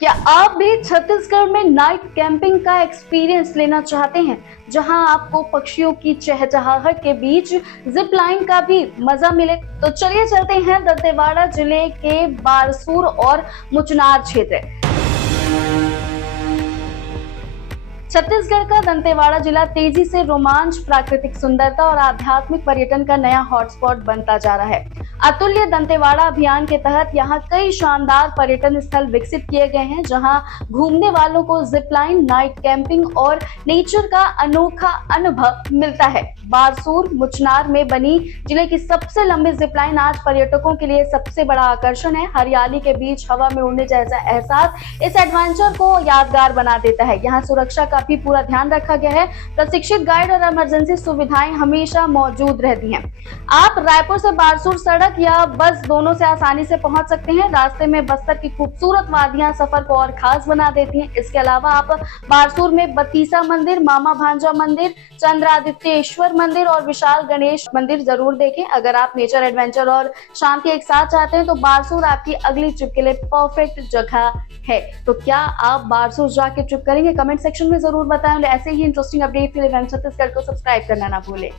क्या आप भी छत्तीसगढ़ में नाइट कैंपिंग का एक्सपीरियंस लेना चाहते हैं, जहां आपको पक्षियों की चहचहाहट के बीच जिप लाइन का भी मजा मिले? तो चलिए चलते हैं दंतेवाड़ा जिले के बारसूर और मुचनार क्षेत्र। छत्तीसगढ़ का दंतेवाड़ा जिला तेजी से रोमांच, प्राकृतिक सुंदरता और आध्यात्मिक पर्यटन का नया हॉटस्पॉट बनता जा रहा है। अतुल्य दंतेवाड़ा अभियान के तहत यहाँ कई शानदार पर्यटन स्थल विकसित किए गए हैं, जहाँ घूमने वालों को जिपलाइन, नाइट कैंपिंग और नेचर का अनोखा अनुभव मिलता है। बारसूर मुचनार में बनी जिले की सबसे लंबी जिपलाइन आज पर्यटकों के लिए सबसे बड़ा आकर्षण है। हरियाली के बीच हवा में उड़ने जैसा एहसास इस एडवेंचर को यादगार बना देता है। यहाँ सुरक्षा का भी पूरा ध्यान रखा गया है। प्रशिक्षित गाइड और इमरजेंसी सुविधाएं हमेशा मौजूद रहती हैं। आप रायपुर से बारसूर सड़क या बस दोनों से आसानी से पहुंच सकते हैं। रास्ते में बस्तर की खूबसूरत वादियां सफर को और खास बना देती हैं। इसके अलावा आप बारसूर में बतीसा मंदिर, मामा भांजा मंदिर, चंद्रादित्येश्वर मंदिर और विशाल गणेश मंदिर जरूर देखें। अगर आप नेचर, एडवेंचर और शांति एक साथ चाहते हैं तो बारसूर आपकी अगली ट्रिप के लिए परफेक्ट जगह है। तो क्या आप बारसूर जाके ट्रिप करेंगे? कमेंट सेक्शन में जरूर बताएं। ऐसे ही इंटरेस्टिंग अपडेट के लिए छत्तीसगढ़ को सब्सक्राइब करना ना भूलें।